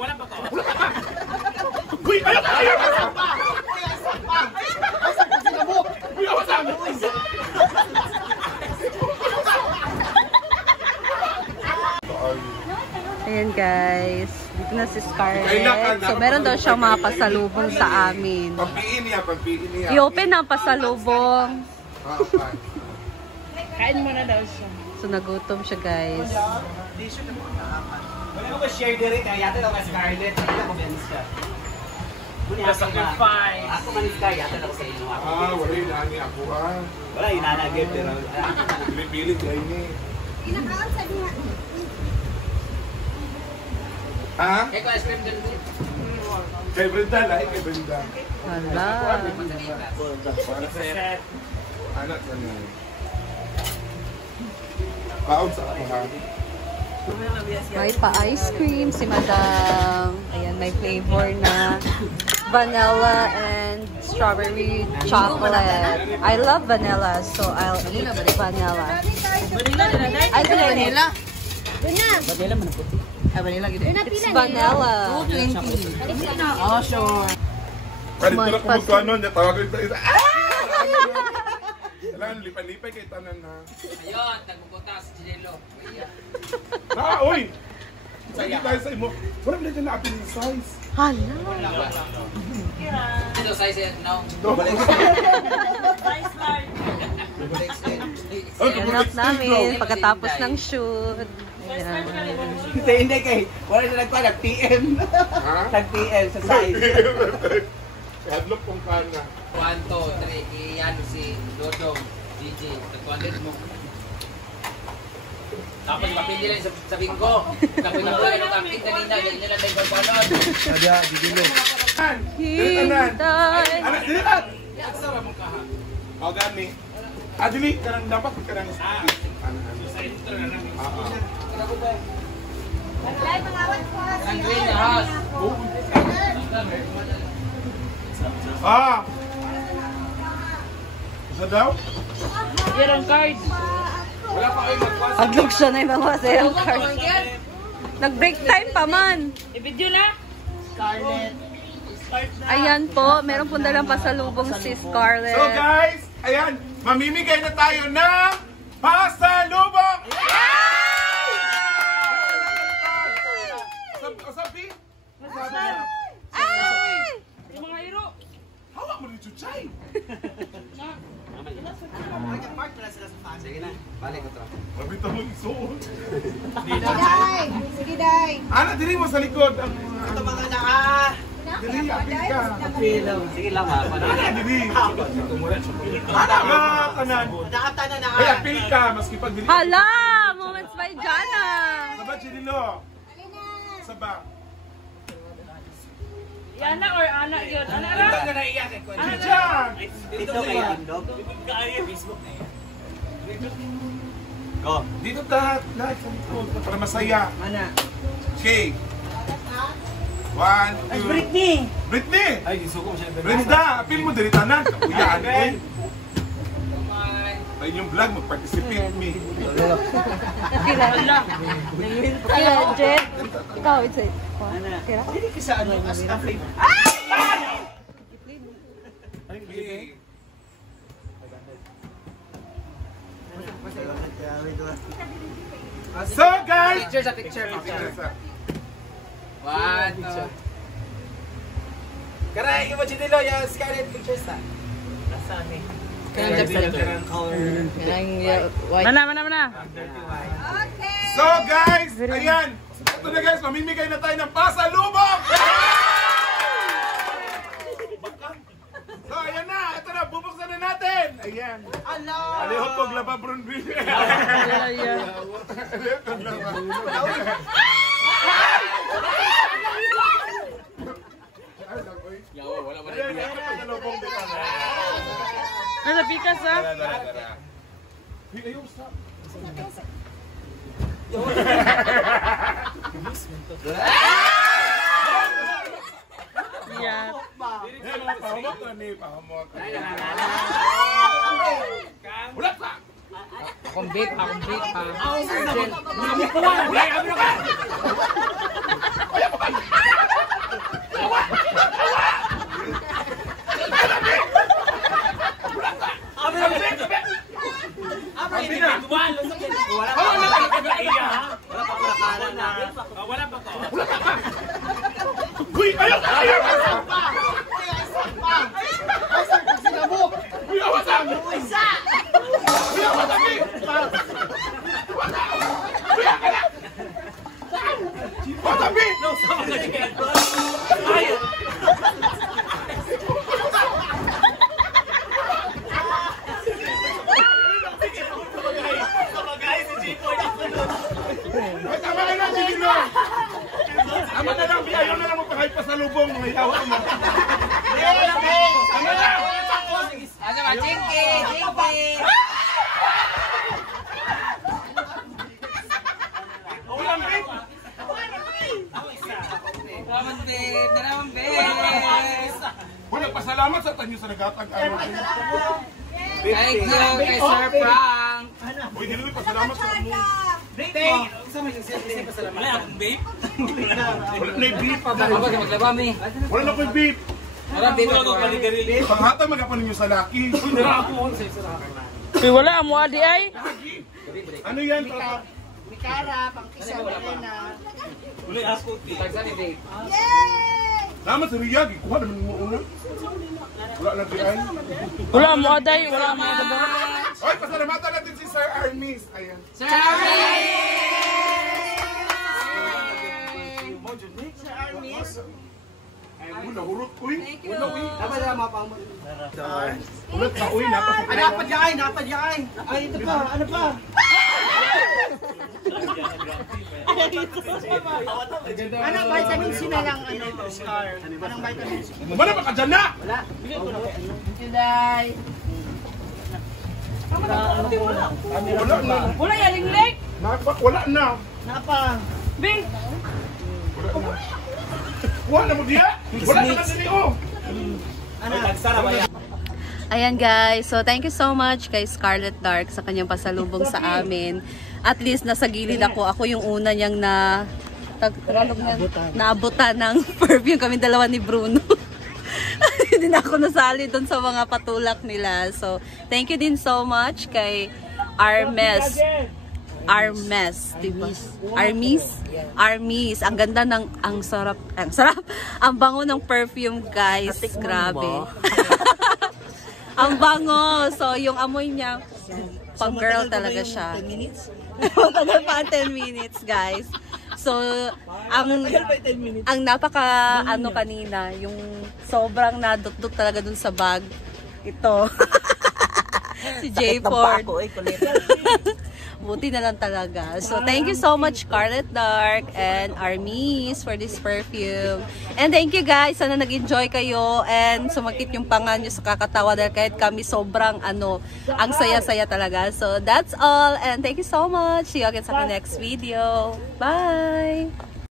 Wala pa ko. Uy, ayaw ka! Ayaw ka! Uy, ako sa ano? Ayan guys, dito na si Scarlett. So meron daw siyang mga pasalubong sa amin. Pampiin niya. I-open ang pasalubong. Kain mo na daw siya. So nagutom siya guys. Wala mo ba share din kaya yata daw ka Scarlett. Hindi ako manis ka. Sacrifice. Ako manis ka, yata daw sa inyo. Wala yung nani ako Wala, inanagip pero... Pili-pili kayo ni. Inakaan sa diha. Ha? Eko, ice cream din. Kay Brenda, lahi kay Brenda. Hala. Anak sa niya. Paon sa ako ha. May pa-ice cream si Madam. Ayan, may flavor na vanilla and strawberry chocolate. I love vanilla, so I'll eat vanilla. Ay, vanilla. Vanilla man puti. Vanilla gid. It's vanilla. 220. Oh, sure. Pwede ito lang kung ano niya, tawagin ito. Alam, lipay-lipay kay tanan na. Ayun, nagpupunta si Chinelo. Uy! Sige tayo sa imo. Wala na dyan na-apin yung size. Hala. Ito size yan, no? Size large. Hanap namin pagkatapos ng shoot. Ayan. Hindi kay. Wala na nagpa, nag-PM. Nag-PM sa size. Hadlok kong kana. 1, 2, 3, iyano si Dodong, Gigi, nag-200 mo. Tapos mapindi lang sa binggo. Tapos nabuhay ng kapit kanina, ganyan nila tayo pagbalon. Sadya, didilo. Hintay. Anak, dilikat! Aksara mong kaha. O, gani. Dili, karang dapat karang sa intro na lang. Ang green na house. Isa daw? Yan ang card. Wala pa kayo magpas. Adlog siya na yung mga sale card. Nag-break time pa man. I-video na. Scarlett. Ayan po, meron po dalang pasalubong si Scarlett. So guys, ayan, mamimigay na tayo ng pasalubong! Sabi? Ay! Yung mga hero. Hawak mo rin chuchay! Sige na, balik ko to. Mabita mo isuot. Day! Sige, Day! Ana, dili mo sa likod. Ito mga na Dili, apil ka. Sige lang ha. Ana, dili. Ana, tanan. Nakatana na Ay, apil ka, maski pag dili. Hala! Moments by Jana! Saba, Chirilo. Saba. Yana or Ana yun? Ana ra? Chijan! Dito kayo tindog. Go. Dito lahat sa likod para masaya. Mana? Okay. 1, 2. Britney! Britney! Ay, gisuko siya. Brenda, apil mo dali tanan. Kapuyaan eh. Ay, yung vlog, mag-participate me. Kila Jet. Ikaw, it's it. Kira? Hindi kasi ano yung as flavor. Okay. So guys! Picture sa picture. 1, 2. Karay, yung Chinelo, yung Scarlett pictures na. Nasaan eh? Mana. So guys, ayan. Ito na guys, mamimigay na tayo ng pasalubong! So ayan na, ito na, bubuksan na natin! Ayan. Alihot kong laba, Brunville. Alihot kong laba. Wala ba Ayan, ayan, pasalubong din ka. Nasa pikas ha? Dara. Ayaw, stop. Yeah. Pahamot na ni, pahamot. Wala pa! Akong bait pa. Wala pa to. Uy, ayaw! Ayaw! Uy, awasan! Uy, awasan! Patabi! Tama ka na, Gino! Tama na lang, ayaw na lang magpakahit pa sa lubong, mga yawa mo. Tama na! Ano ba, Jinky? Jinky! Ulang, babe! Dalaman, babe! Wala, pasalamat sa tanyo sa nagatag-ano. Thank you kay Sir Frank! Uy, Diloy, pasalamat sa mo. Wala akong babe? Wala na yung beef. Maglaba, mi. Wala na ko yung beef. Marang babe ako. Panghatag magapan ninyo sa laki. Uy, wala mo adi ay. Ano yan, tata? Mikara, pang isa na. Yay! Naman sa Riyag, ikuha naman mo una. Wala na diyan. Wala mo aday, wala mo aday. Oy, pasalamatan natin si Sir Armis. Ayan. Sir Army! Ay, nahurot ko eh. Thank you. Dapat na mapang mo. Ulit ka, uy, napasok Ay, dapat yan. Ay, ito pa, ano pa? Anong vitamin C na lang, ano, Scar? Anong vitamin C? Wala pa ka dyan na! Juday. Wala na. Wala yaling leg. Wala na. Napa? Bing. Wala na. Wala mo diya? Wala na kasi oh. Ayan guys, so thank you so much kay Scarlet Dark sa kanyang pasalubong sa amin. At least nasa gilid ako. Ako yung una niyang naabutan ng perfume. Kami dalawa ni Bruno. Hindi na ako nasali doon sa mga patulak nila. So thank you din so much kay Armes, diba? Armis. Ang ganda ng, ang sarap. Ang bango ng perfume, guys. Grabe. Ang bango. So, yung amoy niya, pang girl talaga siya. 10 minutes? Matagal pa 10 minutes, guys. So, ang napaka, ano kanina, yung sobrang nadukduk talaga dun sa bag. Ito. Si J. Ford. Buti na lang talaga. So, thank you so much, Scarlet Dark and Armis for this perfume. And thank you guys. Sana nag-enjoy kayo and sumakit yung panga nyo sa kakatawa dahil kahit kami sobrang ang saya-saya talaga. So, that's all. And thank you so much. See you again sa next video. Bye!